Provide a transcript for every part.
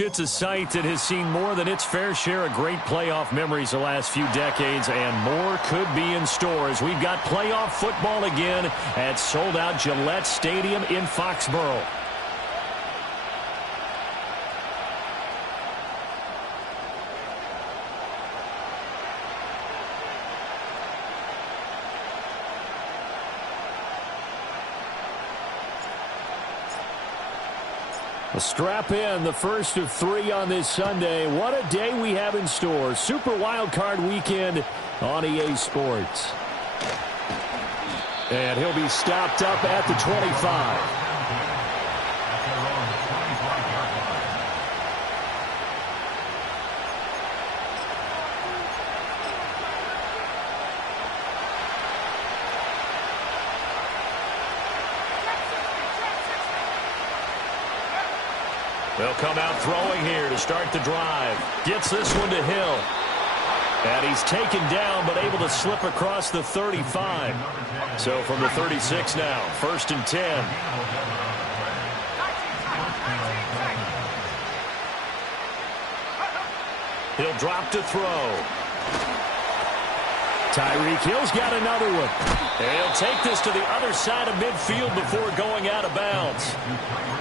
It's a site that has seen more than its fair share of great playoff memories the last few decades, and more could be in store as we've got playoff football again at sold-out Gillette Stadium in Foxborough. Strap in, the first of 3 on this Sunday. What a day we have in store. Super Wildcard weekend on EA Sports. And he'll be stopped up at the 25. They'll come out throwing here to start the drive. Gets this one to Hill. And he's taken down but able to slip across the 35. So from the 36 now, 1st and 10. He'll drop to throw. Tyreek Hill's got another one. And he'll take this to the other side of midfield before going out of bounds.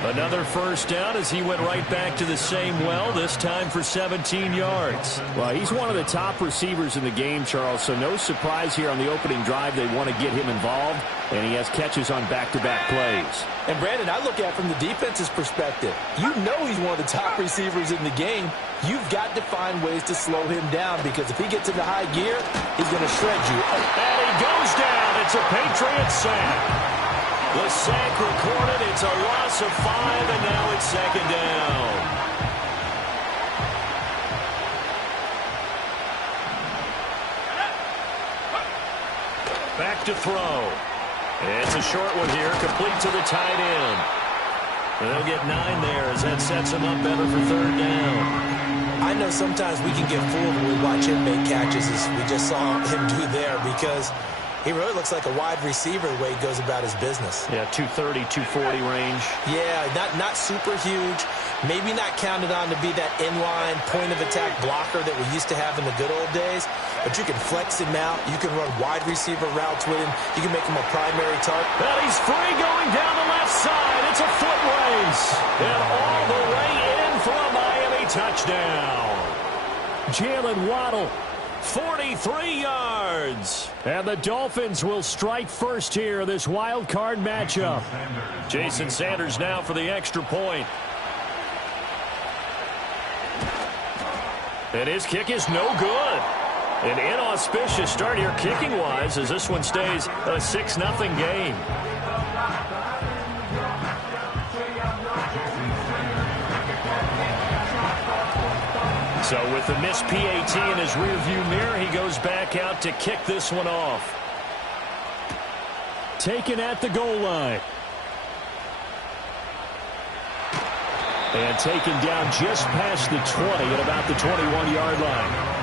Another first down as he went right back to the same well, this time for 17 yards. Well, he's one of the top receivers in the game, Charles, so no surprise here on the opening drive they want to get him involved, and he has catches on back-to-back plays. And, Brandon, I look at it from the defense's perspective. You know he's one of the top receivers in the game. You've got to find ways to slow him down because if he gets into high gear, he's going to shred you. And he goes down. It's a Patriots sack. The sack recorded. It's a loss of 5, and now it's 2nd down. Back to throw. It's a short one here, complete to the tight end. They'll get 9 there as that sets him up better for 3rd down. I know sometimes we can get fooled when we watch him make catches as we just saw him do there because he really looks like a wide receiver the way he goes about his business. Yeah, 230, 240 range. Yeah, not super huge. Maybe not counted on to be that inline point-of-attack blocker that we used to have in the good old days. But you can flex him out. You can run wide receiver routes with him. You can make him a primary target. And he's free going down the left side. It's a foot race. And all the way in for a Miami touchdown. Jalen Waddle. 43 yards. And the Dolphins will strike first here, this wild card matchup. Jason Sanders now for the extra point. And his kick is no good. An inauspicious start here kicking-wise as this one stays a 6-0 game. So with the missed PAT in his rearview mirror, he goes back out to kick this one off. Taken at the goal line. And taken down just past the 20 at about the 21-yard line.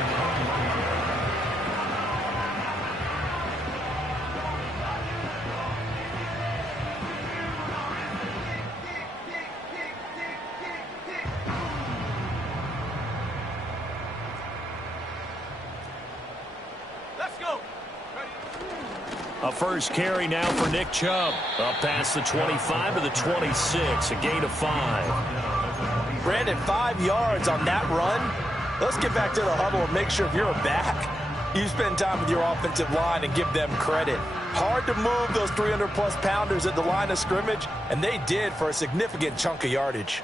A first carry now for Nick Chubb. Up past the 25 to the 26, a gain of 5. Brandon, 5 yards on that run. Let's get back to the huddle and make sure if you're a back, you spend time with your offensive line and give them credit. Hard to move those 300-plus pounders at the line of scrimmage, and they did for a significant chunk of yardage.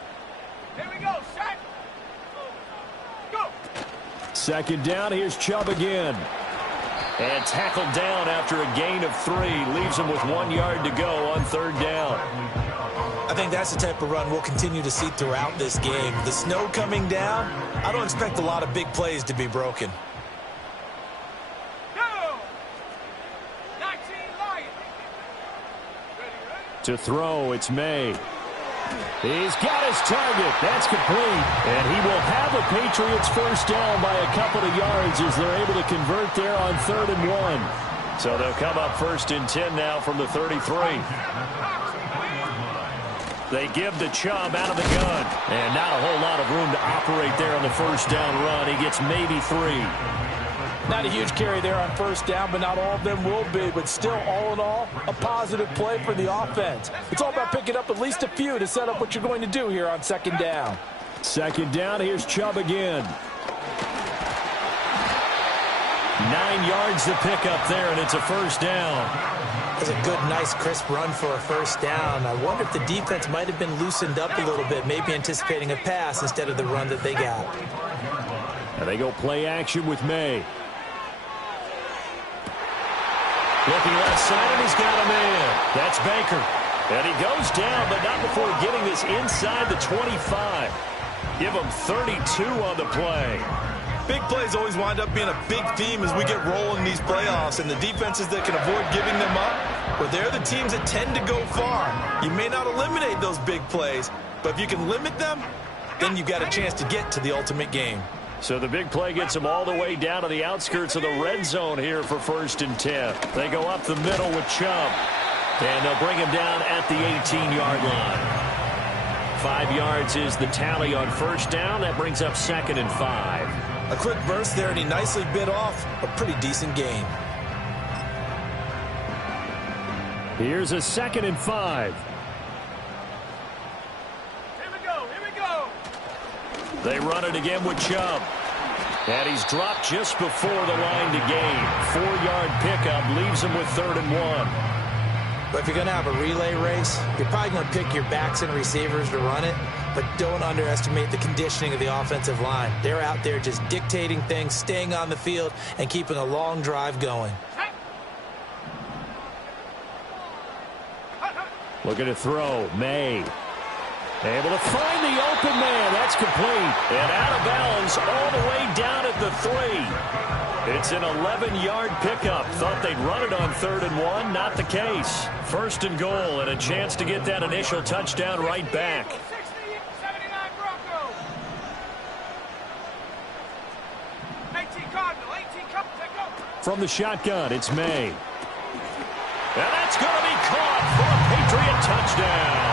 Here we go, set. Go. 2nd down, here's Chubb again. And tackled down after a gain of 3. Leaves him with 1 yard to go on 3rd down. I think that's the type of run we'll continue to see throughout this game. The snow coming down, I don't expect a lot of big plays to be broken. Go. 19 Lions. To throw, it's May. He's got his target. That's complete. And he will have the Patriots first down by a couple of yards as they're able to convert there on 3rd and 1. So they'll come up 1st and 10 now from the 33. They give the Chubb out of the gun. And not a whole lot of room to operate there on the first down run. He gets maybe 3. Not a huge carry there on first down, but not all of them will be. But still, all in all, a positive play for the offense. It's all about picking up at least a few to set up what you're going to do here on second down. Second down, here's Chubb again. 9 yards to pick up there, and it's a first down. It was a good, nice, crisp run for a first down. I wonder if the defense might have been loosened up a little bit, maybe anticipating a pass instead of the run that they got. And they go play action with May. Looking left side, and he's got a man. That's Baker. And he goes down, but not before getting this inside the 25. Give him 32 on the play. Big plays always wind up being a big theme as we get rolling these playoffs, and the defenses that can avoid giving them up, well, they're the teams that tend to go far. You may not eliminate those big plays, but if you can limit them, then you've got a chance to get to the ultimate game. So the big play gets them all the way down to the outskirts of the red zone here for 1st and 10. They go up the middle with Chubb, and they'll bring him down at the 18-yard line. 5 yards is the tally on first down. That brings up 2nd and 5. A quick burst there, and he nicely bit off a pretty decent gain. Here's a 2nd and 5. Here we go, here we go. They run it again with Chubb. And he's dropped just before the line to gain. 4-yard pickup leaves him with 3rd and 1. But if you're going to have a relay race, you're probably going to pick your backs and receivers to run it, but don't underestimate the conditioning of the offensive line. They're out there just dictating things, staying on the field, and keeping a long drive going. Looking to throw. May. Able to find the open man. That's complete. And out of bounds all the way down at the 3. It's an 11-yard pickup. Thought they'd run it on 3rd and 1. Not the case. 1st and goal, and a chance to get that initial touchdown right back. 60, 79 Broncos. 18 Cardinal, 18 Cup, take go. From the shotgun, it's May. And that's going to be caught for a Patriot touchdown.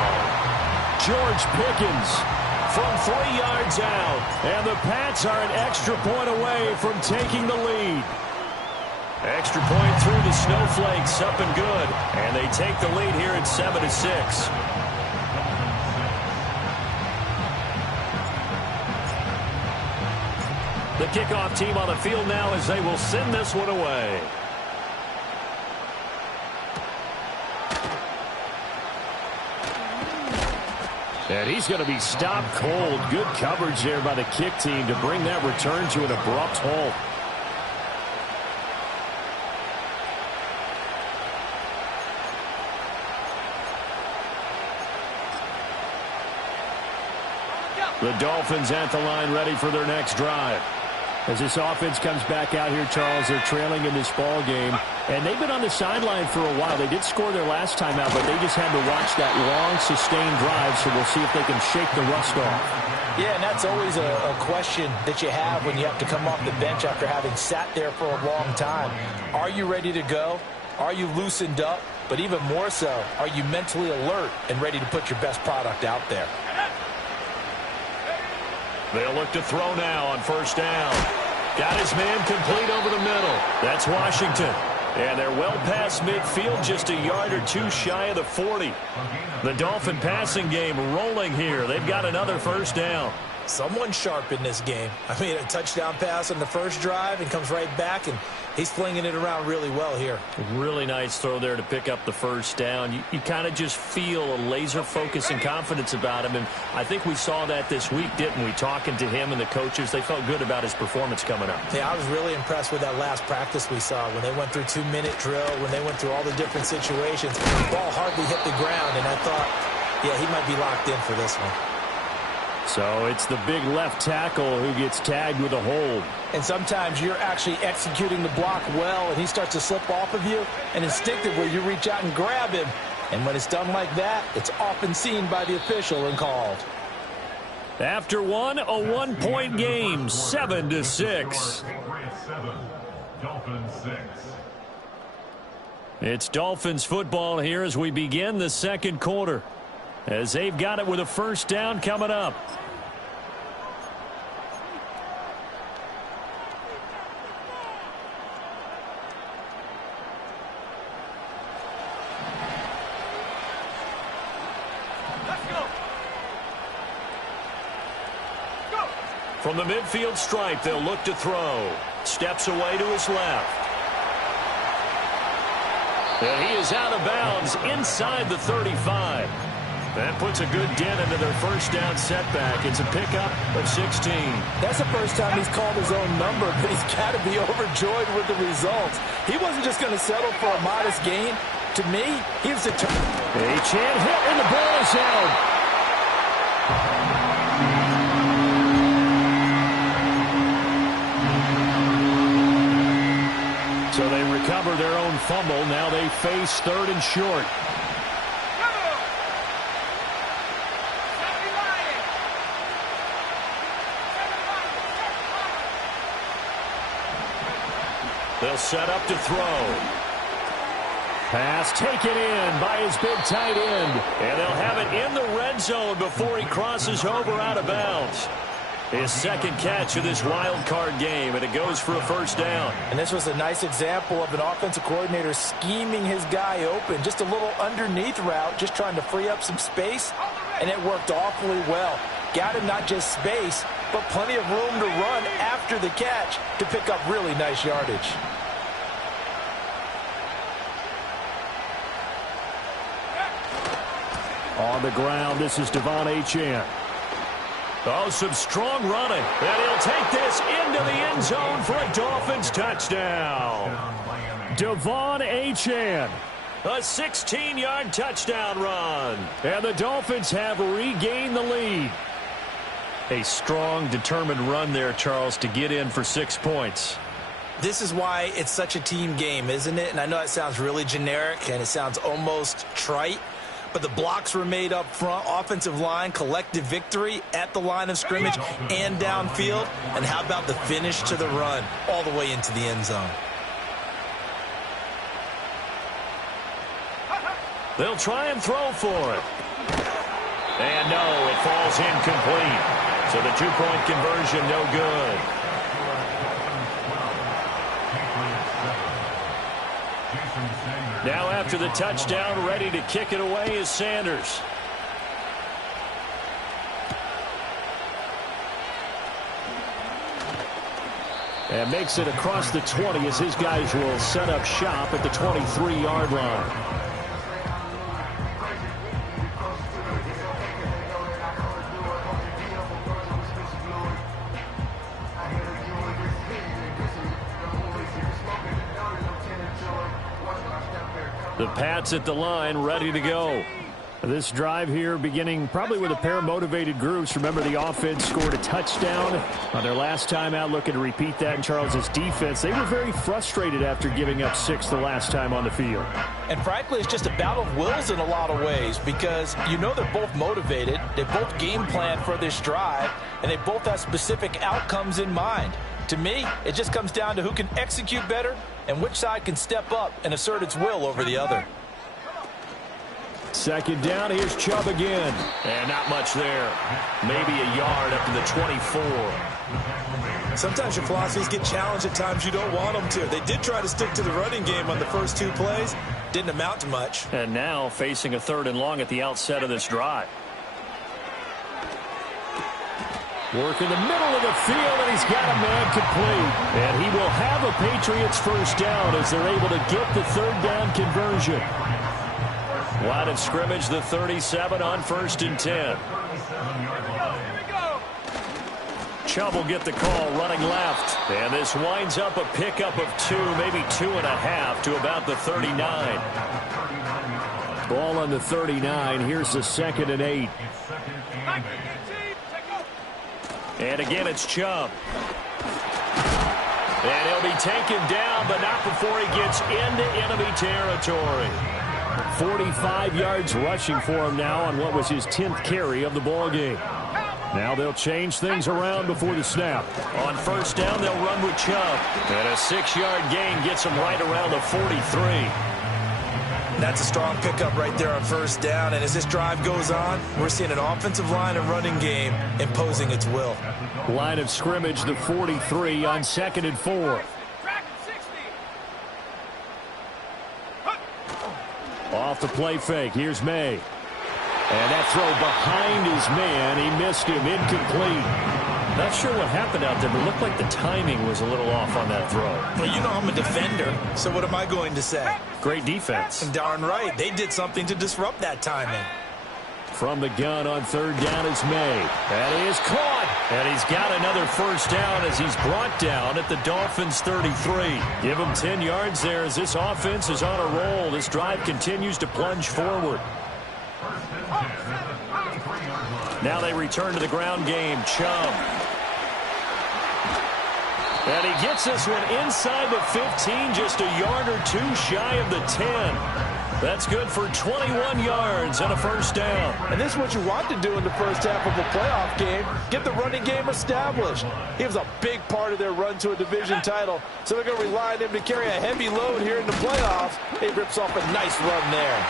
George Pickens from 3 yards out. And the Pats are an extra point away from taking the lead. Extra point through the snowflakes, up and good. And they take the lead here at 7-6. The kickoff team on the field now as they will send this one away. And he's going to be stopped cold. Good coverage there by the kick team to bring that return to an abrupt halt. The Dolphins at the line ready for their next drive. As this offense comes back out here, Charles, they're trailing in this ball game. And they've been on the sideline for a while. They did score their last time out, but they just had to watch that long, sustained drive, so we'll see if they can shake the rust off. Yeah, and that's always a question that you have when you have to come off the bench after having sat there for a long time. Are you ready to go? Are you loosened up? But even more so, are you mentally alert and ready to put your best product out there? They'll look to throw now on first down. Got his man complete over the middle. That's Washington. And they're well past midfield, just a yard or two shy of the 40. The Dolphin passing game rolling here. They've got another first down. Someone sharp in this game. I mean, a touchdown pass on the first drive and comes right back, and he's flinging it around really well here. Really nice throw there to pick up the first down. You kind of just feel a laser focus and confidence about him, and I think we saw that this week, didn't we? Talking to him and the coaches, they felt good about his performance coming up. Yeah, I was really impressed with that last practice we saw when they went through 2-minute drill, when they went through all the different situations. The ball hardly hit the ground, and I thought, yeah, he might be locked in for this one. So it's the big left tackle who gets tagged with a hold. And sometimes you're actually executing the block well, and he starts to slip off of you, and instinctively you reach out and grab him. And when it's done like that, it's often seen by the official and called. After one, a 1-point game, 7-6. It's Dolphins football here as we begin the second quarter. as they've got it with a first down coming up. From the midfield stripe, they'll look to throw. Steps away to his left. And he is out of bounds inside the 35. That puts a good dent into their first down setback. It's a pickup of 16. That's the first time he's called his own number, but he's got to be overjoyed with the results. He wasn't just going to settle for a modest gain. To me, he was determined. Achane hit, and the ball is out. So they recover their own fumble. Now they face third and short. They'll set up to throw. Pass taken in by his big tight end. And they'll have it in the red zone before he crosses over out of bounds. His second catch of this wild card game, and it goes for a first down. And this was a nice example of an offensive coordinator scheming his guy open. Just a little underneath route, just trying to free up some space, and it worked awfully well. Got him not just space, but plenty of room to run after the catch to pick up really nice yardage. On the ground, this is Achane. Oh, some strong running. And he'll take this into the end zone for a Dolphins touchdown. Achane. A 16-yard touchdown run. And the Dolphins have regained the lead. A strong, determined run there, Charles, to get in for 6 points. This is why it's such a team game, isn't it? And I know it sounds really generic and it sounds almost trite. But the blocks were made up front, offensive line, collective victory at the line of scrimmage and downfield. And how about the finish to the run all the way into the end zone? They'll try and throw for it. And no, it falls incomplete. So the two-point conversion no good. Now after the touchdown, ready to kick it away is Sanders. And makes it across the 20 as his guys will set up shop at the 23-yard line. The Pats at the line, ready to go. This drive here beginning probably with a pair of motivated groups. Remember, the offense scored a touchdown on their last time out, looking to repeat that in Charles's defense. They were very frustrated after giving up 6 the last time on the field. And frankly, it's just a battle of wills in a lot of ways because you know they're both motivated. They both game plan for this drive, and they both have specific outcomes in mind. To me, it just comes down to who can execute better and which side can step up and assert its will over the other. Second down, here's Chubb again. And not much there. Maybe a yard up to the 24. Sometimes your philosophies get challenged at times you don't want them to. They did try to stick to the running game on the first 2 plays. Didn't amount to much. And now facing a 3rd and long at the outset of this drive. Work in the middle of the field, and he's got a man complete. And he will have a Patriots first down as they're able to get the 3rd down conversion. Line of scrimmage, the 37 on 1st and 10. Chubb will get the call running left. And this winds up a pickup of 2, maybe 2.5 to about the 39. Ball on the 39. Here's the 2nd and 8. And again, it's Chubb. And he'll be taken down, but not before he gets into enemy territory. 45 yards rushing for him now on what was his 10th carry of the ball game. Now they'll change things around before the snap. On 1st down, they'll run with Chubb. And a 6-yard gain gets him right around the 43. That's a strong pickup right there on first down. And as this drive goes on, we're seeing an offensive line and running game imposing its will. Line of scrimmage, the 43 on 2nd and 4. Off the play fake. Here's May. And that throw behind his man. He missed him. Incomplete. Not sure what happened out there, but it looked like the timing was a little off on that throw. Well, you know I'm a defender, so what am I going to say? Great defense. And darn right, they did something to disrupt that timing. From the gun on 3rd down is May. And he is caught. And he's got another first down as he's brought down at the Dolphins' 33. Give him 10 yards there as this offense is on a roll. This drive continues to plunge forward. Now they return to the ground game. Chubb. And he gets this one inside the 15, just a yard or two shy of the 10. That's good for 21 yards and a first down. And this is what you want to do in the first half of a playoff game. Get the running game established. He was a big part of their run to a division title, so they're going to rely on him to carry a heavy load here in the playoffs. He rips off a nice run there.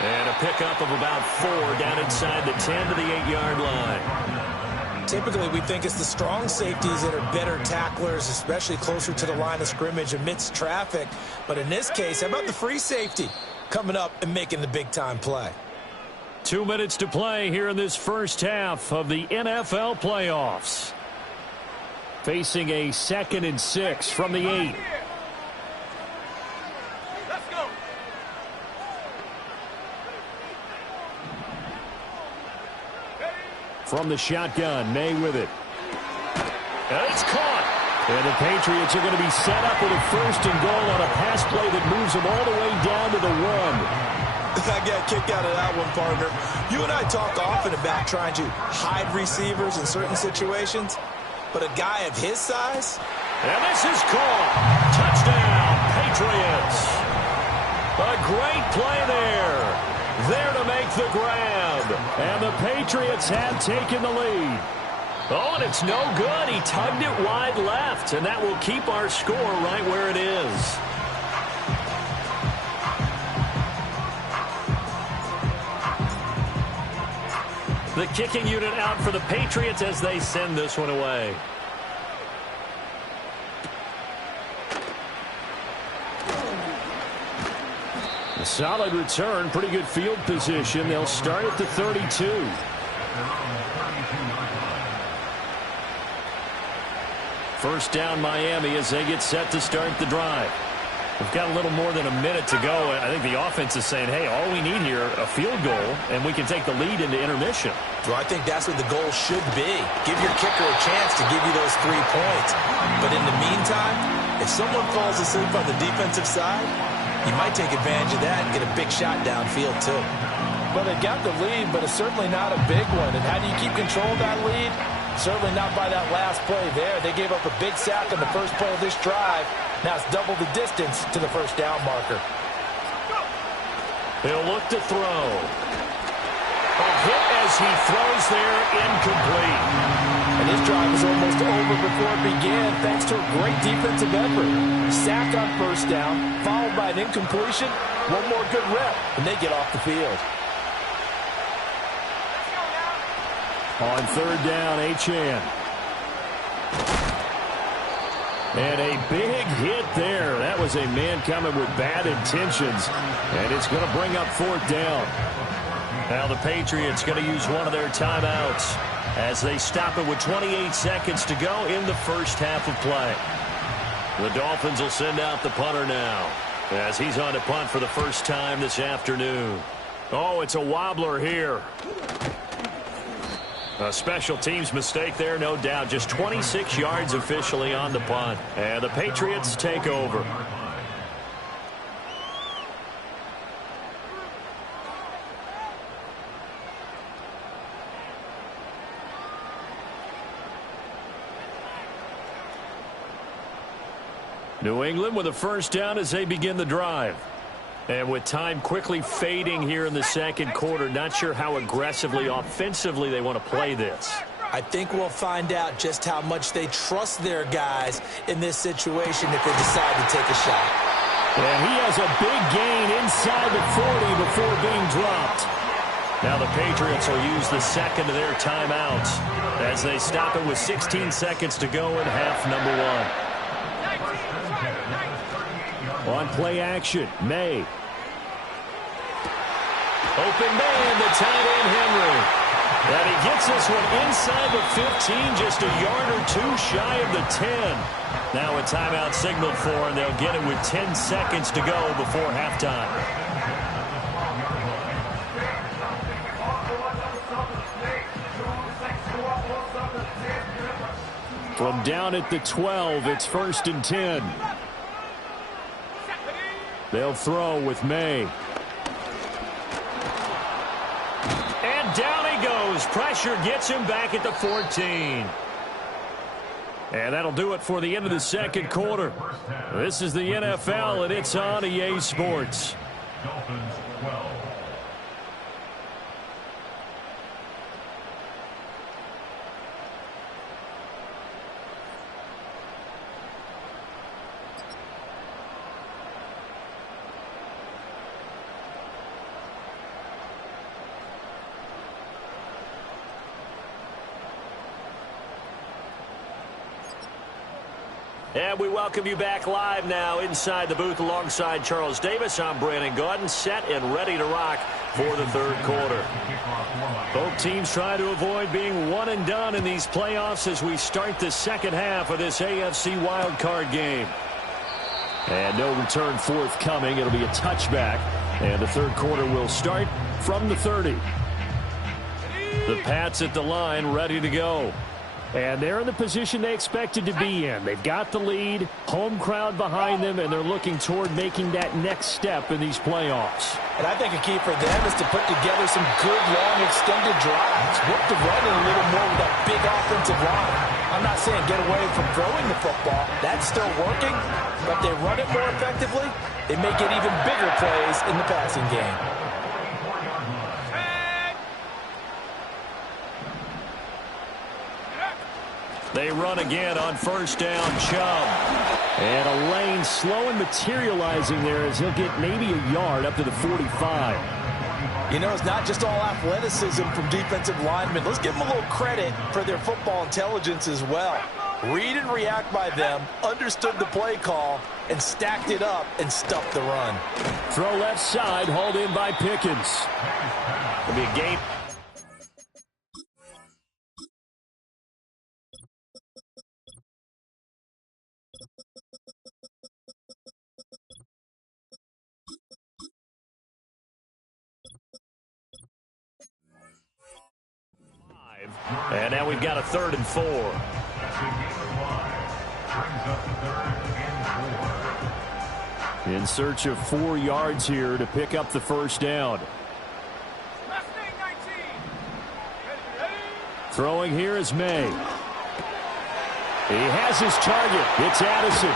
And a pickup of about 4 down inside the 10 to the 8-yard line. Typically, we think it's the strong safeties that are better tacklers, especially closer to the line of scrimmage amidst traffic. But in this case, how about the free safety coming up and making the big-time play? 2 minutes to play here in this first half of the NFL playoffs. Facing a 2nd and 6 from the 8. From the shotgun, May with it. And it's caught. And the Patriots are going to be set up with a 1st and goal on a pass play that moves them all the way down to the 1. I got kicked out of that one, partner. You and I talk often about trying to hide receivers in certain situations, but a guy of his size? And this is caught. Touchdown, Patriots. A great play there. There to make the grab. And the Patriots have taken the lead. Oh, and it's no good. He tugged it wide left, and that will keep our score right where it is. The kicking unit out for the Patriots as they send this one away. A solid return, pretty good field position. They'll start at the 32. First down Miami as they get set to start the drive. We've got a little more than a minute to go. I think the offense is saying, hey, all we need here, a field goal, and we can take the lead into intermission. Well, I think that's what the goal should be. Give your kicker a chance to give you those 3 points. But in the meantime, if someone falls asleep on the defensive side, you might take advantage of that and get a big shot downfield, too. Well, they got the lead, but it's certainly not a big one. And how do you keep control of that lead? Certainly not by that last play there. They gave up a big sack on the first play of this drive. Now it's double the distance to the first down marker. He'll look to throw. A hit as he throws there, incomplete. And this drive is almost over before it began, thanks to a great defensive effort. Sack on first down, followed by an incompletion. One more good rep, and they get off the field. On 3rd down, Achane. And a big hit there. That was a man coming with bad intentions. And it's going to bring up 4th down. Now the Patriots going to use one of their timeouts as they stop it with 28 seconds to go in the first half of play. The Dolphins will send out the punter now as he's on to punt for the first time this afternoon. Oh, it's a wobbler here. A special teams mistake there, no doubt. Just 26 yards officially on the punt. And the Patriots take over. New England with a first down as they begin the drive. And with time quickly fading here in the second quarter, not sure how aggressively, offensively they want to play this. I think we'll find out just how much they trust their guys in this situation if they decide to take a shot. And he has a big gain inside the 40 before being dropped. Now the Patriots will use the second of their timeouts as they stop it with 16 seconds to go in half number 1. On play action, May. Open man, the tight end, Henry. And he gets this one inside the 15, just a yard or two shy of the 10. Now a timeout signaled for, and they'll get it with 10 seconds to go before halftime. From down at the 12, it's 1st and 10. They'll throw with May. And down he goes. Pressure gets him back at the 14. And that'll do it for the end of the second quarter. This is the NFL, and it's on EA Sports. Dolphins 12. And we welcome you back live now inside the booth alongside Charles Davis. I'm Brandon Gaudin, set and ready to rock for the third quarter. Both teams try to avoid being one and done in these playoffs as we start the second half of this AFC Wildcard game. And no return forthcoming. It'll be a touchback. And the third quarter will start from the 30. The Pats at the line, ready to go. And they're in the position they expected to be in. They've got the lead, home crowd behind them, and they're looking toward making that next step in these playoffs. And I think a key for them is to put together some good, long, extended drives. Work the run in a little more with that big offensive line. I'm not saying get away from throwing the football. That's still working. But if they run it more effectively, they may get even bigger plays in the passing game. They run again on first down, Chubb. And a lane slow and materializing there as he'll get maybe a yard up to the 45. You know, it's not just all athleticism from defensive linemen. Let's give them a little credit for their football intelligence as well. Read and react by them, understood the play call, and stacked it up and stuffed the run. Throw left side, hauled in by Pickens. It'll be a game. And now we've got a 3rd and 4. In search of 4 yards here to pick up the first down. Throwing here is May. He has his target. It's Addison.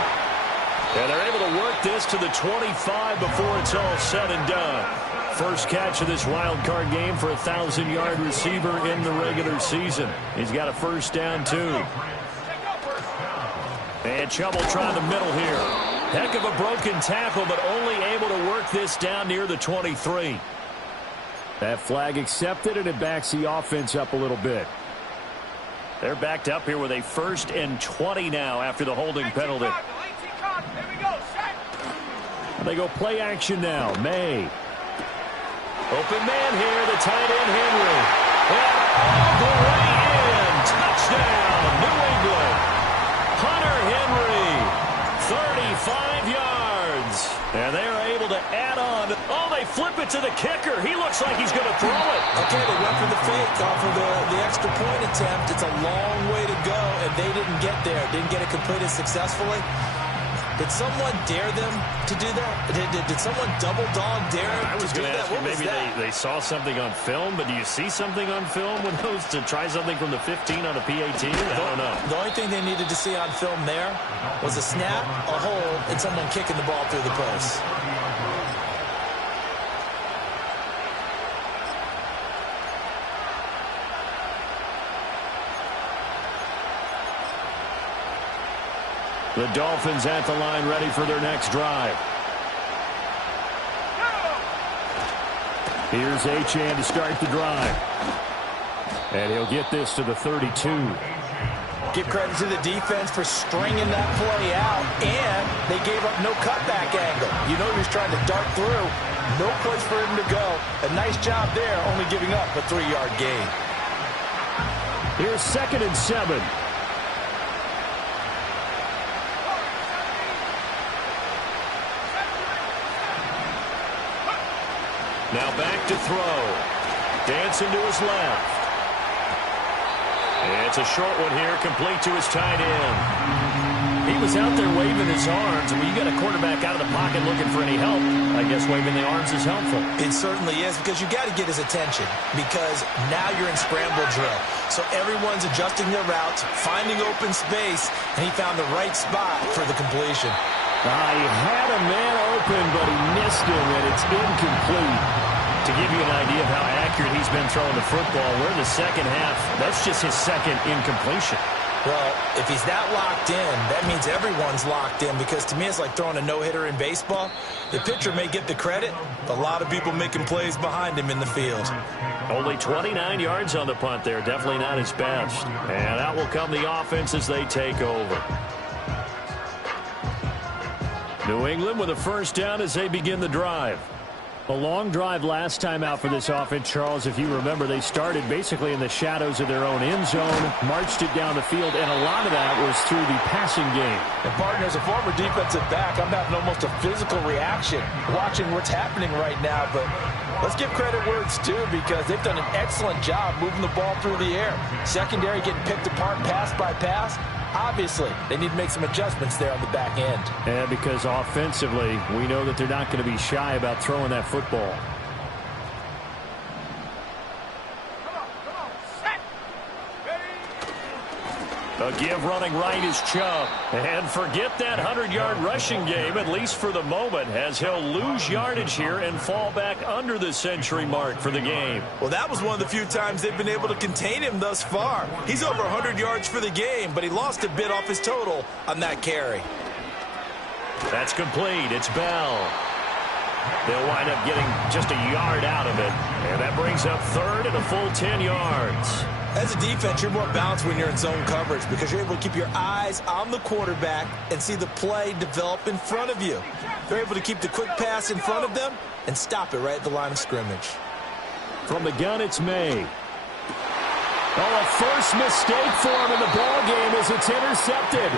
And they're able to work this to the 25 before it's all said and done. First catch of this wild card game for a 1,000-yard receiver in the regular season. He's got a first down, too. And Chubb will try the middle here. Heck of a broken tackle, but only able to work this down near the 23. That flag accepted, and it backs the offense up a little bit. They're backed up here with a 1st and 20 now after the holding penalty. They go play action now. May. Open man here, the tight end, Henry. And all the way in. Touchdown, New England. Hunter Henry, 35 yards. And they are able to add on. Oh, they flip it to the kicker. He looks like he's going to throw it. Okay, they went for the fake off of the extra point attempt. It's a long way to go, and they didn't get there. Didn't get it completed successfully. Did someone dare them to do that? Did someone double dog dare I was to do going to that? ask you, maybe they saw something on film, but do you see something on film when those to try something from the 15 on a PAT? I don't know. The only thing they needed to see on film there was a snap, a hold, and someone kicking the ball through the post. The Dolphins at the line ready for their next drive. Here's Achane to start the drive. And he'll get this to the 32. Give credit to the defense for stringing that play out, and they gave up no cutback angle. You know he was trying to dart through. No place for him to go. A nice job there, only giving up a 3-yard gain. Here's 2nd and 7. Now back to throw. Dancing to his left. It's a short one here, complete to his tight end. He was out there waving his arms, and when you got a quarterback out of the pocket looking for any help, I guess waving the arms is helpful. It certainly is, because you got to get his attention, because now you're in scramble drill. So everyone's adjusting their routes, finding open space, and he found the right spot for the completion. He had a man open, but he missed him, and it's incomplete. To give you an idea of how accurate he's been throwing the football, we're in the second half. That's just his second incompletion. Well, if he's that locked in, that means everyone's locked in, because to me it's like throwing a no-hitter in baseball. The pitcher may get the credit, but a lot of people making plays behind him in the field. Only 29 yards on the punt there. Definitely not his best. And out will come the offense as they take over. New England with a first down as they begin the drive. A long drive last time out for this offense, Charles. If you remember, they started basically in the shadows of their own end zone, marched it down the field, and a lot of that was through the passing game. And partner, as a former defensive back, I'm having almost a physical reaction watching what's happening right now. But let's give credit where it's due, because they've done an excellent job moving the ball through the air. Secondary getting picked apart pass by pass. Obviously, they need to make some adjustments there on the back end. And because offensively, we know that they're not going to be shy about throwing that football. A give running right is Chubb. And forget that 100-yard rushing game, at least for the moment, as he'll lose yardage here and fall back under the century mark for the game. Well, that was one of the few times they've been able to contain him thus far. He's over 100 yards for the game, but he lost a bit off his total on that carry. That's complete. It's Bell. They'll wind up getting just a yard out of it. And that brings up 3rd and a full 10 yards. As a defense, you're more balanced when you're in zone coverage, because you're able to keep your eyes on the quarterback and see the play develop in front of you. They're able to keep the quick pass in front of them and stop it right at the line of scrimmage. From the gun, it's May. Oh, a first mistake for him in the ball game as it's intercepted.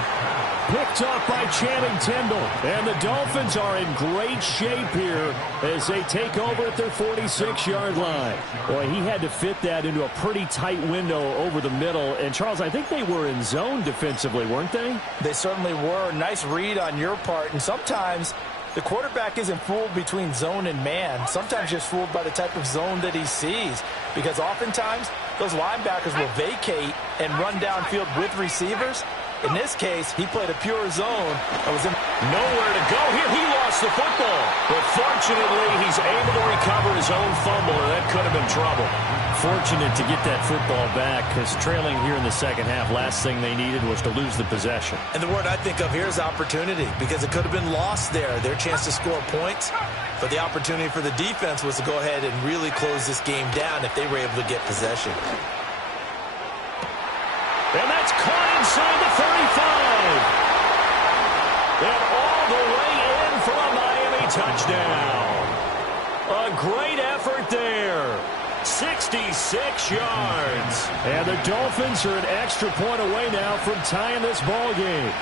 Picked up by Channing Tindall. And the Dolphins are in great shape here as they take over at their 46-yard line. Boy, he had to fit that into a pretty tight window over the middle. And, Charles, I think they were in zone defensively, weren't they? They certainly were. Nice read on your part. And sometimes the quarterback isn't fooled between zone and man. Sometimes just fooled by the type of zone that he sees. Because oftentimes those linebackers will vacate and run downfield with receivers. In this case, he played a pure zone. That was nowhere to go here. He lost the football. But fortunately, he's able to recover his own fumble, or that could have been trouble. Fortunate to get that football back, because trailing here in the second half, last thing they needed was to lose the possession. And the word I think of here is opportunity, because it could have been lost there. Their chance to score points. But the opportunity for the defense was to go ahead and really close this game down if they were able to get possession. And that's caught inside the 35. And all the way in for a Miami touchdown. A great effort there. 66 yards. And the Dolphins are an extra point away now from tying this ball game.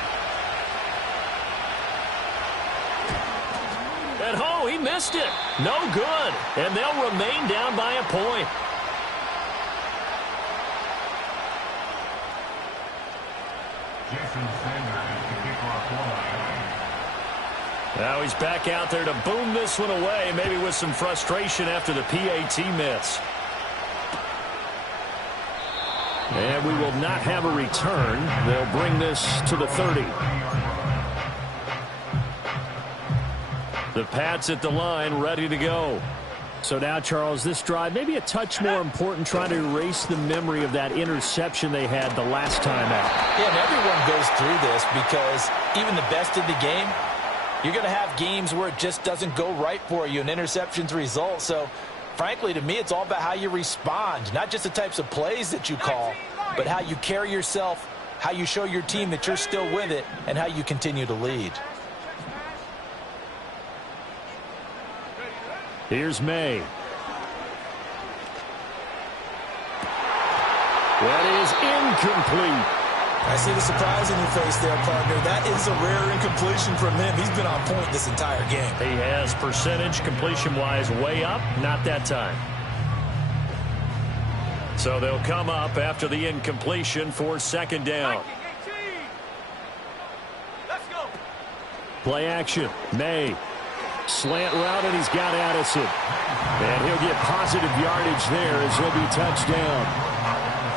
And oh, he missed it. No good. And they'll remain down by a point. Now he's back out there to boom this one away, maybe with some frustration after the PAT miss. And we will not have a return. They'll bring this to the 30. The Pats at the line, ready to go. So now, Charles, this drive maybe a touch more important, trying to erase the memory of that interception they had the last time out. Yeah, and everyone goes through this, because even the best in the game, you're going to have games where it just doesn't go right for you, and interceptions result. So Frankly, to me, it's all about how you respond, not just the types of plays that you call, but how you carry yourself, how you show your team that you're still with it, and how you continue to lead. Here's May. That is incomplete. I see the surprise in your face there, partner. That is a rare incompletion from him. He's been on point this entire game. He has percentage completion-wise way up. Not that time. So they'll come up after the incompletion for second down. Let's go. Play action. May. Slant route, and he's got Addison. And he'll get positive yardage there as he'll be touchdown.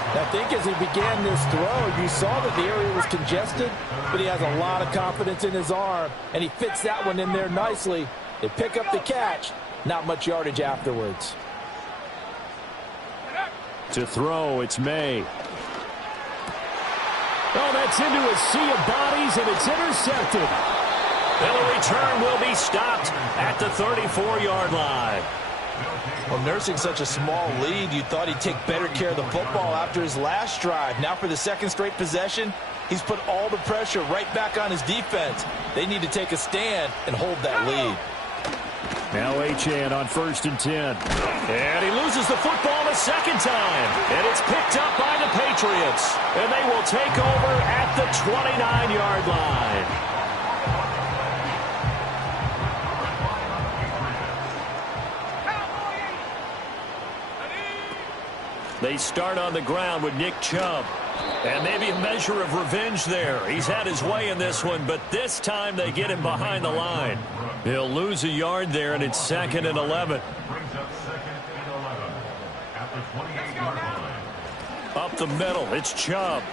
I think as he began this throw, you saw that the area was congested, but he has a lot of confidence in his arm, and he fits that one in there nicely. They pick up the catch, not much yardage afterwards. To throw, it's May. Oh, that's into a sea of bodies, and it's intercepted. And the return will be stopped at the 34-yard line. Well, nursing such a small lead, you thought he'd take better care of the football after his last drive. Now for the second straight possession, he's put all the pressure right back on his defense. They need to take a stand and hold that lead. Now Achane on 1st and 10. And he loses the football a second time. And it's picked up by the Patriots. And they will take over at the 29-yard line. They start on the ground with Nick Chubb. And maybe a measure of revenge there. He's had his way in this one, but this time they get him behind the line. He'll lose a yard there, and it's 2nd and 11. Up the middle, it's Chubb.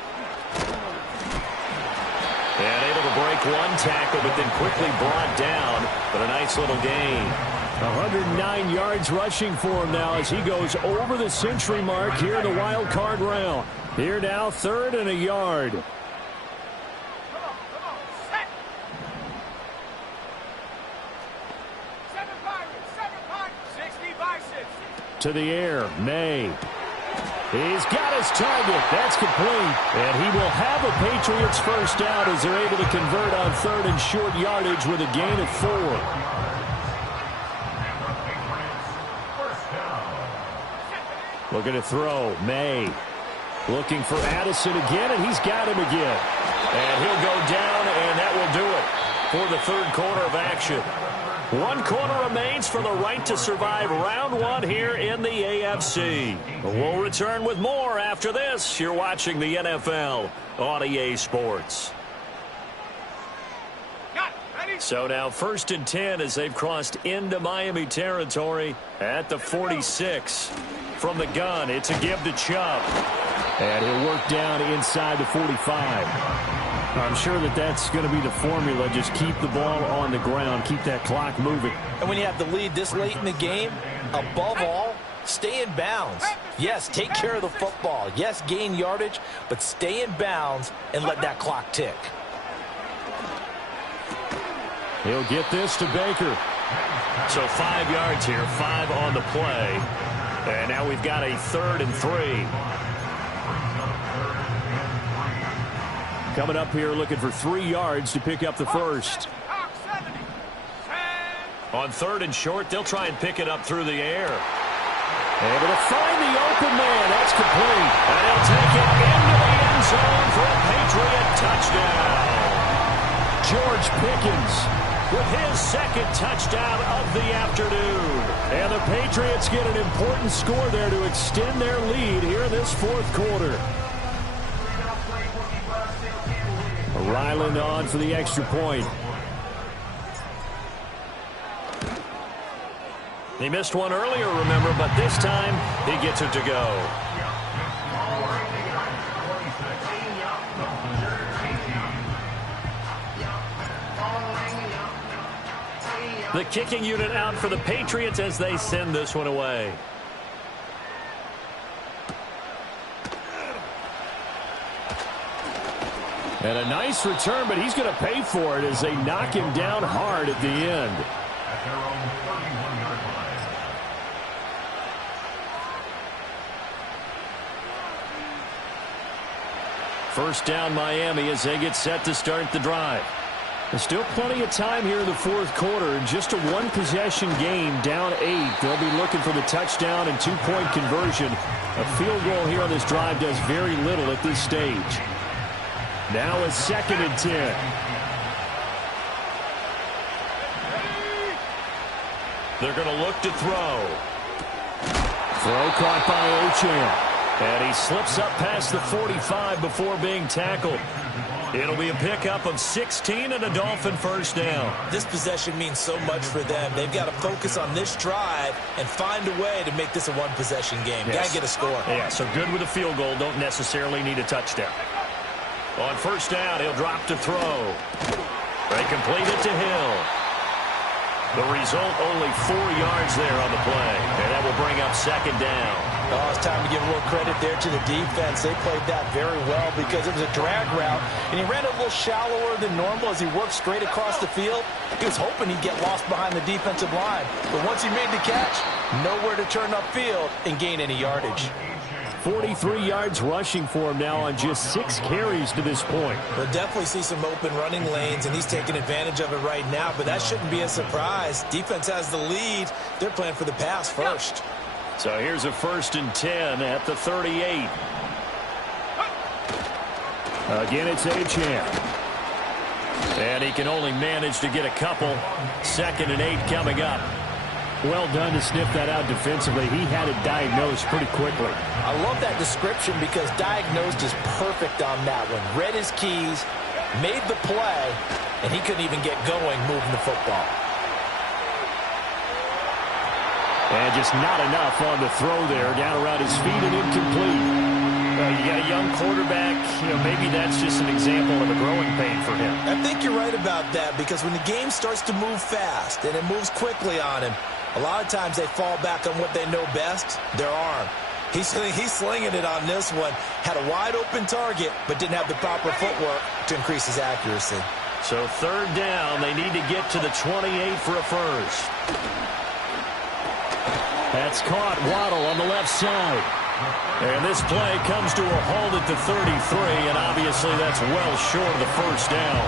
And able to break one tackle, but then quickly brought down. But a nice little gain. 109 yards rushing for him now as he goes over the century mark here in the wild card round. Here now, 3rd and a yard. Come on, set. 7 Pirates, 60 Bisons. To the air, May. He's got his target. That's complete. And he will have a Patriots first down as they're able to convert on 3rd and short yardage with a gain of 4. Looking to throw, May. Looking for Addison again, and he's got him again. And he'll go down, and that will do it for the 3rd quarter of action. 1 quarter remains for the right to survive round 1 here in the AFC. We'll return with more after this. You're watching the NFL on EA Sports. So now 1st and 10 as they've crossed into Miami territory at the 46. From the gun, it's a give to Chubb. And he'll work down inside the 45. I'm sure that that's going to be the formula. Just keep the ball on the ground. Keep that clock moving. And when you have the lead this late in the game, above all, stay in bounds. Yes, take care of the football. Yes, gain yardage, but stay in bounds and let that clock tick. He'll get this to Baker. So 5 yards here, 5 on the play. And now we've got a 3rd and 3. Coming up here looking for 3 yards to pick up the first. On 3rd and short, they'll try and pick it up through the air. Able to find the open man. That's complete. And he'll take it into the end zone for a Patriot touchdown. George Pickens with his 2nd touchdown of the afternoon. And the Patriots get an important score there to extend their lead here in this 4th quarter. Ryland on for the extra point. He missed one earlier, remember, but this time he gets it to go. The kicking unit out for the Patriots as they send this one away. And a nice return, but he's going to pay for it as they knock him down hard at the end. First down Miami as they get set to start the drive. There's still plenty of time here in the fourth quarter. Just a one-possession game, down 8. They'll be looking for the touchdown and two-point conversion. A field goal here on this drive does very little at this stage. Now a 2nd and 10. They're going to look to throw. Throw caught by Achane. And he slips up past the 45 before being tackled. It'll be a pickup of 16 and a Dolphin first down. This possession means so much for them. They've got to focus on this drive and find a way to make this a one-possession game. Yes. Got to get a score. Yeah, so good with a field goal. Don't necessarily need a touchdown. On first down, he'll drop to throw. They complete it to Hill. The result, only 4 yards there on the play. And that will bring up 2nd down. Oh, it's time to give a little credit there to the defense. They played that very well because it was a drag route, and he ran a little shallower than normal as he worked straight across the field. He was hoping he'd get lost behind the defensive line. But once he made the catch, nowhere to turn upfield and gain any yardage. 43 yards rushing for him now on just 6 carries to this point. We'll definitely see some open running lanes, and he's taking advantage of it right now, but that shouldn't be a surprise. Defense has the lead. They're playing for the pass first. So here's a 1st and 10 at the 38. Again, it's Achane. And he can only manage to get a couple. 2nd and 8 coming up. Well done to sniff that out defensively. He had it diagnosed pretty quickly. I love that description because diagnosed is perfect on that one. Read his keys, made the play, and he couldn't even get going moving the football. And just not enough on the throw there. Down around his feet and incomplete. You got a young quarterback. Maybe that's just an example of a growing pain for him. I think you're right about that because when the game starts to move fast and it moves quickly on him, a lot of times they fall back on what they know best, their arm. He's slinging it on this one. Had a wide open target, but didn't have the proper footwork to increase his accuracy. So 3rd down, they need to get to the 28 for a first. That's caught. Waddle on the left side. And this play comes to a halt at the 33, and obviously that's well short of the first down.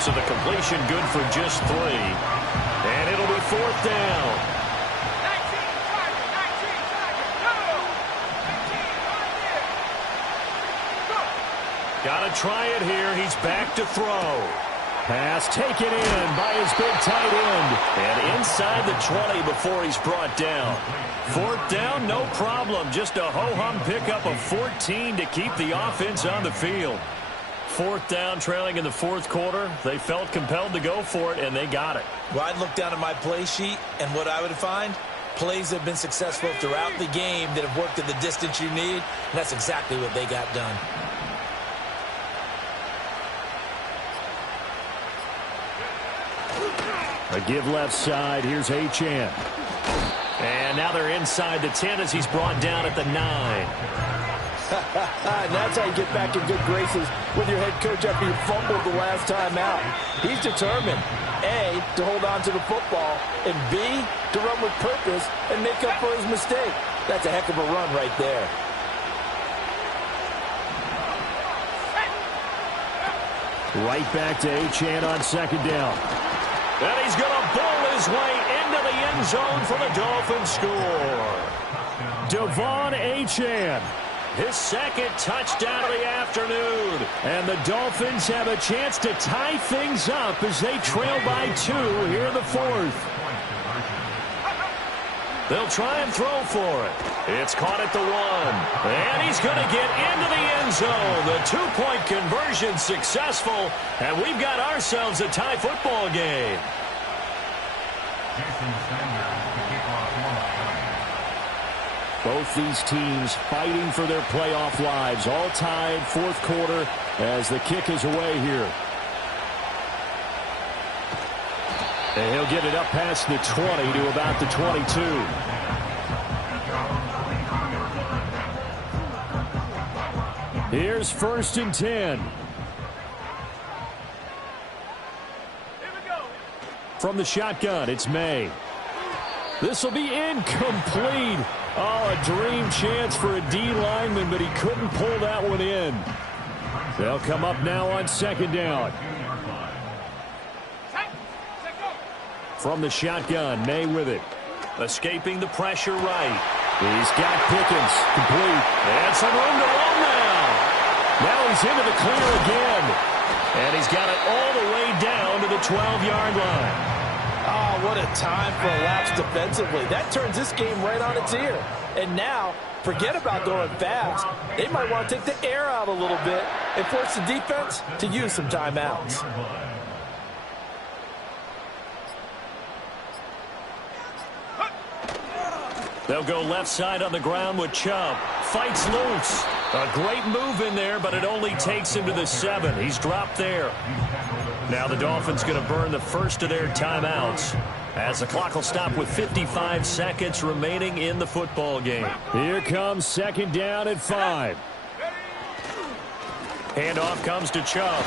So the completion good for just 3. And it'll be 4th down. 19, Got to try it here. He's back to throw. Pass taken in by his big tight end. And inside the 20 before he's brought down. 4th down, no problem. Just a ho-hum pickup of 14 to keep the offense on the field. 4th down, trailing in the 4th quarter. They felt compelled to go for it, and they got it. Well, I'd look down at my play sheet, and what I would find, plays that have been successful throughout the game that have worked at the distance you need, and that's exactly what they got done. A give left side. Here's Achane. And now they're inside the 10 as he's brought down at the 9. And that's how you get back in good graces with your head coach after you fumbled the last time out. He's determined, A, to hold on to the football, and B, to run with purpose and make up for his mistake. That's a heck of a run right there. Right back to Achane on 2nd down. And he's going to bowl his way into the end zone for the Dolphins score. Devon Achane, his 2nd touchdown of the afternoon. And the Dolphins have a chance to tie things up as they trail by 2 here in the 4th. They'll try and throw for it. It's caught at the 1. And he's going to get into the end zone. The 2-point conversion successful. And we've got ourselves a tie football game. Both these teams fighting for their playoff lives. All tied, 4th quarter as the kick is away here. And he'll get it up past the 20 to about the 22. Here's 1st and 10. From the shotgun, it's May. This will be incomplete. Oh, a dream chance for a D lineman, but he couldn't pull that one in. They'll come up now on second down. From the shotgun, May with it. Escaping the pressure right. He's got Pickens. Complete. And some room to roam now. Now he's into the clear again. And he's got it all the way down to the 12-yard line. Oh, what a time for a lapse defensively. That turns this game right on its ear. And now, forget about going fast. They might want to take the air out a little bit and force the defense to use some timeouts. They'll go left side on the ground with Chubb. Fights loose. A great move in there, but it only takes him to the 7. He's dropped there. Now the Dolphins going to burn the first of their timeouts as the clock will stop with 55 seconds remaining in the football game. Here comes second down at 5. Handoff comes to Chubb.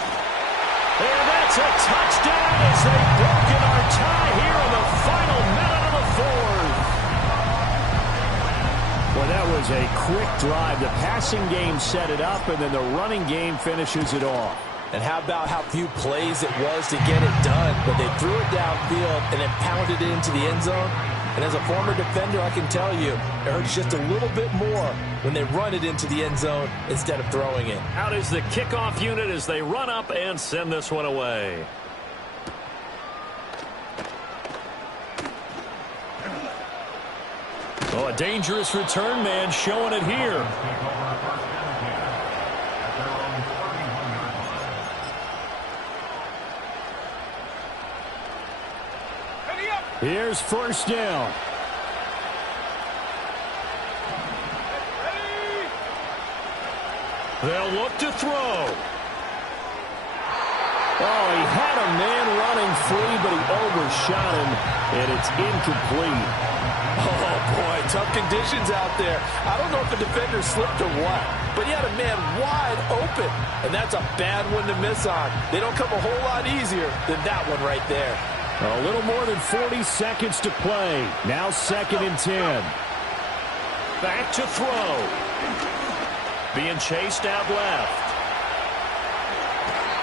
And that's a touchdown as they've broken our tie here in the final minute of the fourth. Well, that was a quick drive. The passing game set it up, and then the running game finishes it off. And how about how few plays it was to get it done? But they threw it downfield and then pounded it into the end zone. And as a former defender, I can tell you, it hurts just a little bit more when they run it into the end zone instead of throwing it. Out is the kickoff unit as they run up and send this one away. Oh, a dangerous return man showing it here. Here's first down. They'll look to throw. Oh, he had a man running free, but he overshot him, and it's incomplete. Oh, boy, tough conditions out there. I don't know if the defender slipped or what, but he had a man wide open, and that's a bad one to miss on. They don't come a whole lot easier than that one right there. A little more than 40 seconds to play. Now second and 10. Back to throw. Being chased out left.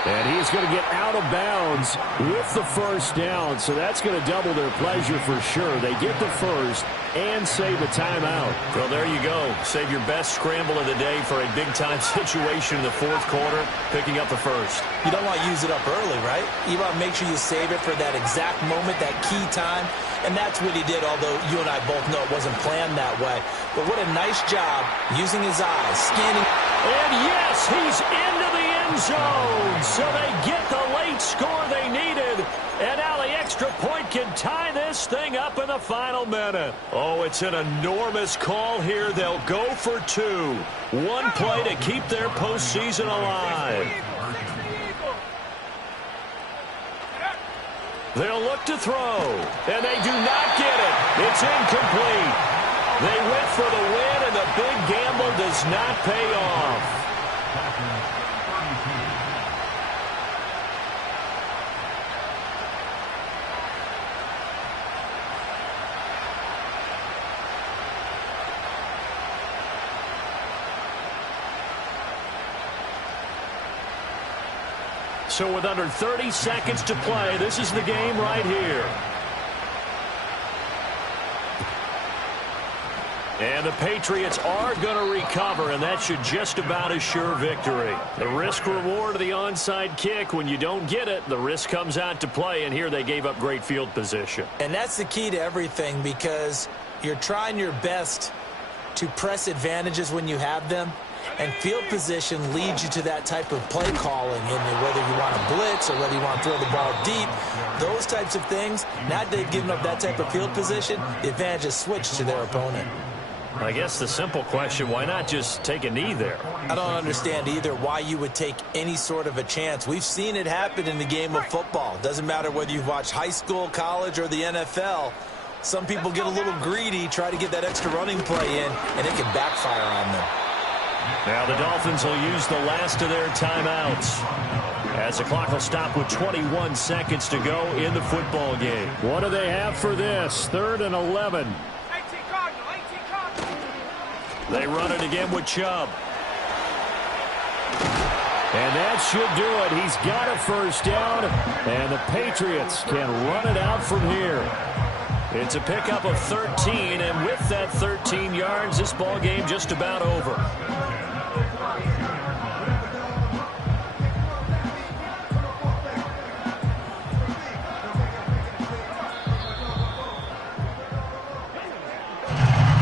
And he's going to get out of bounds with the first down, so that's going to double their pleasure for sure. They get the first and save a timeout. Well, there you go. Save your best scramble of the day for a big-time situation in the fourth quarter, picking up the first. You don't want to use it up early, right? You want to make sure you save it for that exact moment, that key time. And that's what he did, although you and I both know it wasn't planned that way. But what a nice job using his eyes, scanning. And yes, he's into the end zone. So they get the late score they needed. And now the extra point can tie this thing up in the final minute. Oh, it's an enormous call here. They'll go for 2. One play to keep their postseason alive. They'll look to throw, and they do not get it. It's incomplete. They went for the win, and the big gamble does not pay off. So with under 30 seconds to play, this is the game right here. And the Patriots are going to recover, and that should just about assure victory. The risk-reward of the onside kick, when you don't get it, the risk comes out to play, and here they gave up great field position. And that's the key to everything, because you're trying your best to press advantages when you have them. And field position leads you to that type of play calling, and whether you want to blitz or whether you want to throw the ball deep, those types of things. Now that they've given up that type of field position, the advantage is switched to their opponent. I guess the simple question, why not just take a knee there? I don't understand either why you would take any sort of a chance. We've seen it happen in the game of football. Doesn't matter whether you've watched high school, college, or the NFL. Some people get a little greedy, try to get that extra running play in, and it can backfire on them. Now the Dolphins will use the last of their timeouts as the clock will stop with 21 seconds to go in the football game. What do they have for this? 3rd and 11. They run it again with Chubb. And that should do it. He's got a first down, and the Patriots can run it out from here. It's a pickup of 13, and with that 13 yards, this ball game just about over.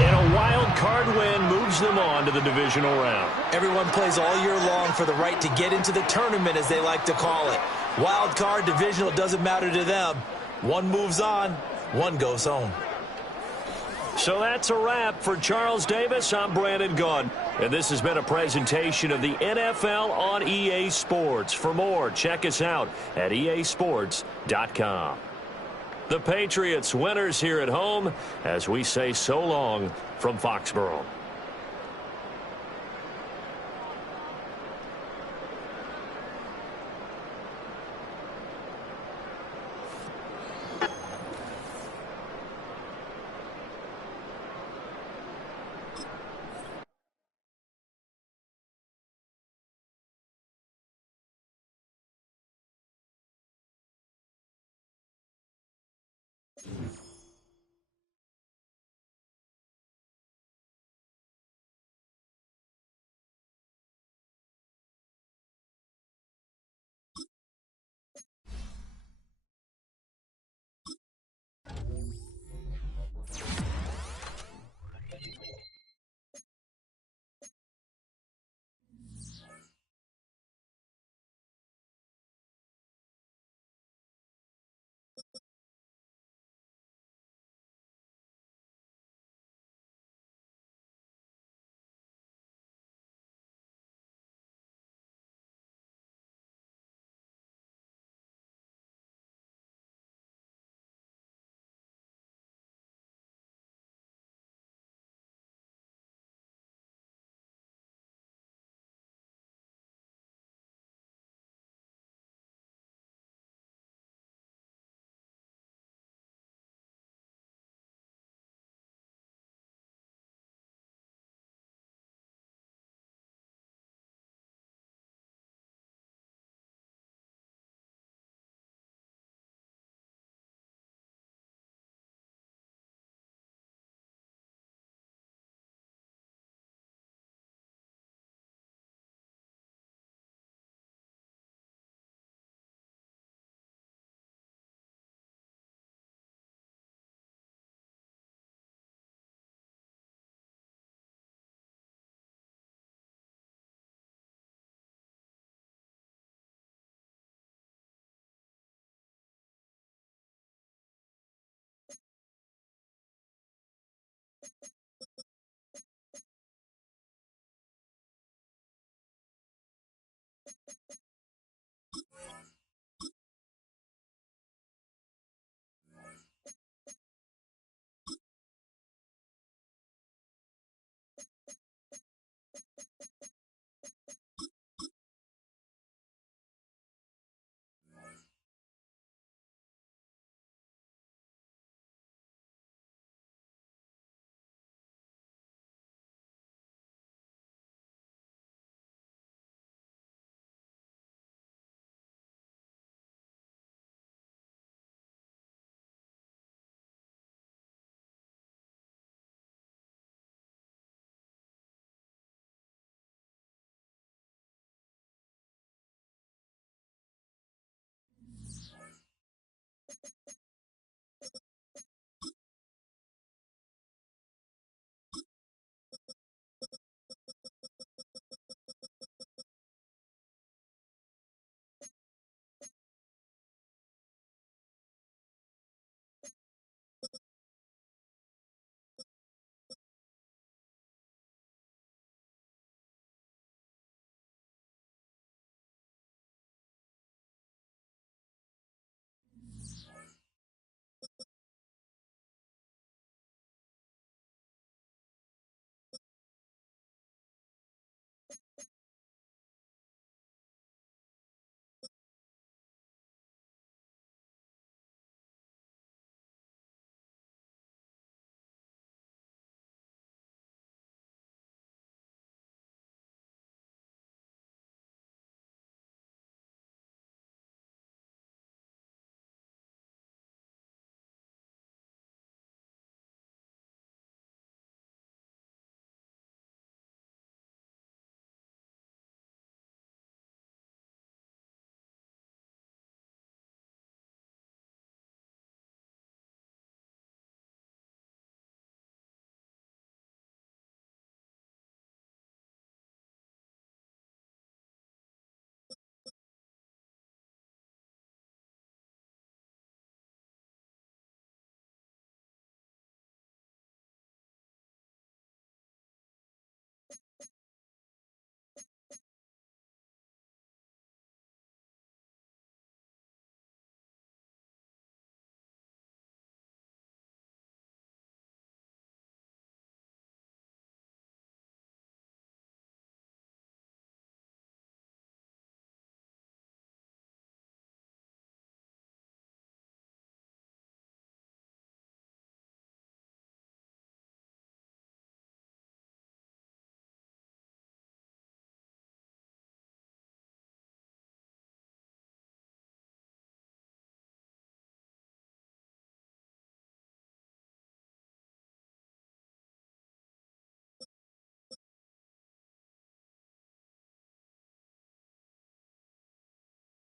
And a wild card win moves them on to the divisional round. Everyone plays all year long for the right to get into the tournament, as they like to call it. Wild card, divisional, doesn't matter to them. One moves on, one goes home. So that's a wrap for Charles Davis. I'm Brandon Gunn, and this has been a presentation of the NFL on EA Sports. For more, check us out at easports.com. The Patriots winners here at home as we say so long from Foxborough.